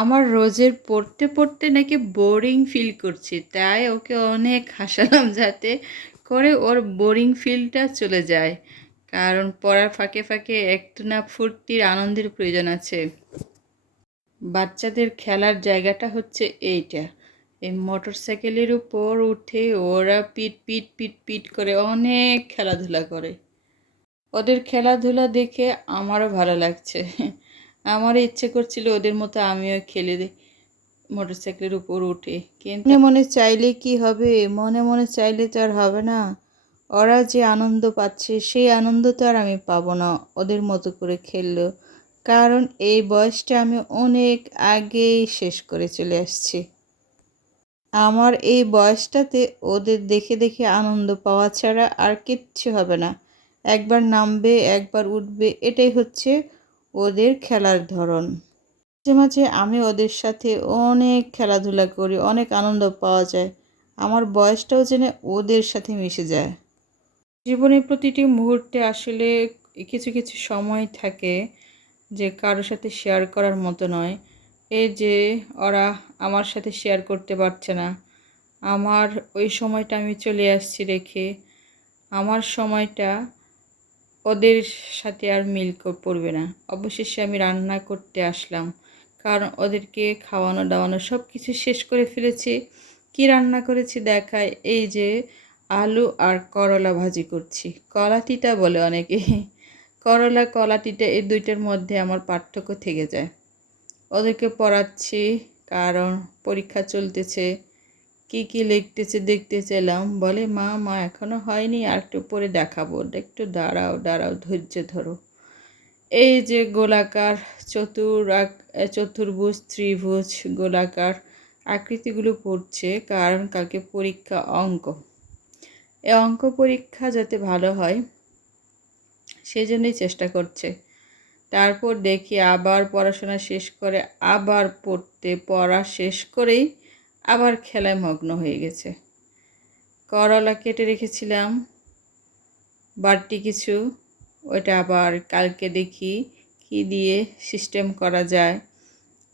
আমার রোজের পড়তে পড়তে নাকি বোরিং ফিল করছি, তাই ওকে অনেক হাসালাম যাতে করে ওর বোরিং ফিলটা চলে যায়। কারণ পড়ার ফাঁকে ফাঁকে একটু না ফুর্তির আনন্দের প্রয়োজন আছে। বাচ্চাদের খেলার জায়গাটা হচ্ছে এইটা। এই মোটরসাইকেলের উপর উঠে ওরা পিট পিট পিট পিট করে অনেক খেলাধুলা করে। ওদের খেলাধুলা দেখে আমারও ভালো লাগছে। আমারও ইচ্ছে করছিল ওদের মতো আমিও খেলে মোটরসাইকেলের উপর উঠে, কিন্তু মনে মনে চাইলে কি হবে? মনে মনে চাইলে তো আর হবে না। ওরা যে আনন্দ পাচ্ছে সেই আনন্দ তো আর আমি পাবো না ওদের মতো করে খেললেও। কারণ এই বয়সটা আমি অনেক আগেই শেষ করে চলে আসছি। আমার এই বয়সটাতে ওদের দেখে দেখে আনন্দ পাওয়া ছাড়া আর কিচ্ছু হবে না। একবার নামবে, একবার উঠবে, এটাই হচ্ছে ওদের খেলার ধরন। মাঝে মাঝে আমি ওদের সাথে অনেক খেলাধুলা করি, অনেক আনন্দ পাওয়া যায়। আমার বয়সটাও যেন ওদের সাথে মিশে যায়। জীবনের প্রতিটি মুহূর্তে আসলে কিছু কিছু সময় থাকে যে কারোর সাথে শেয়ার করার মতো নয়। এই যে ওরা আমার সাথে শেয়ার করতে পারছে না, আমার ওই সময়টা আমি চলে আসছি রেখে, আমার সময়টা ওদের সাথে আর মিল পড়বে না। অবশেষে আমি রান্না করতে আসলাম, কারণ ওদেরকে খাওয়ানো দাওয়ানো সব কিছু শেষ করে ফেলেছি। কি রান্না করেছি দেখায়, এই যে আলু আর করলা ভাজি করছি। কলাতিটা বলে অনেকে, করলা কলাতিটা, এই দুইটার মধ্যে আমার পার্থক্য থেকে যায়। ওদেরকে পড়াচ্ছি কারণ পরীক্ষা চলতেছে। কি কি লিখতেছে দেখতে চাইলাম, বলে মা মা এখনো হয়নি, আর একটু পরে দেখাবো, একটু দাঁড়াও দাঁড়াও ধৈর্য ধরো। এই যে গোলাকার চতুর্ভুজ ত্রিভুজ গোলাকার আকৃতিগুলো পড়ছে, কারণ কালকে পরীক্ষা অঙ্ক। এই অঙ্ক পরীক্ষা যাতে ভালো হয় সেজন্যই চেষ্টা করছে। তারপর দেখি আবার পড়াশোনা শেষ করে আবার পড়া শেষ করেই আবার খেলায় মগ্ন হয়ে গেছে। করলা কেটে রেখেছিলাম বাড়তি কিছু, ওইটা আবার কালকে দেখি কি দিয়ে সিস্টেম করা যায়।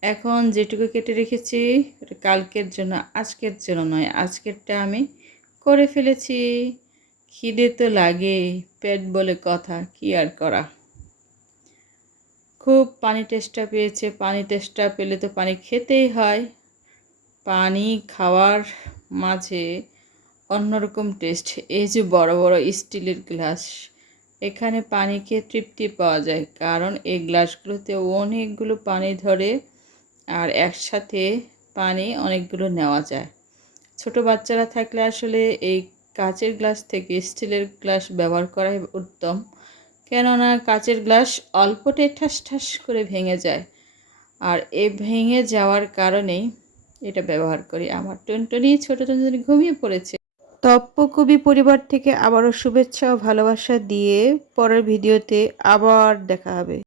এখন যেটুকু কেটে রেখেছি ওটা কালকের জন্য, আজকের জন্য নয়। আজকেরটা আমি করে ফেলেছি। খিদে তো লাগে, পেট বলে কথা, কি আর করা। খুব পানি তেষ্টা পেয়েছে, পানি তেষ্টা পেলে তো পানি খেতেই হয়। পানি খাওয়ার মাঝে অন্যরকম টেস্ট। এই যে বড় বড় স্টিলের গ্লাস, এখানে পানি খেয়ে তৃপ্তি পাওয়া যায়, কারণ এই গ্লাসগুলোতে অনেকগুলো পানি ধরে আর একসাথে পানি অনেকগুলো নেওয়া যায়। ছোট বাচ্চারা থাকলে আসলে এই কাচের গ্লাস থেকে স্টিলের গ্লাস ব্যবহার করাই উত্তম, কেননা কাচের গ্লাস অল্পতে ঠাস ঠাস করে ভেঙে যায়, আর এই ভেঙে যাওয়ার কারণেই এটা ব্যবহার করি। আমার টুনটুনি ছোট টুনটুনি ঘুমিয়ে পড়েছে। তপ্পকবি পরিবার থেকে আবারও শুভেচ্ছা ও ভালোবাসা দিয়ে পরের ভিডিওতে আবার দেখা হবে।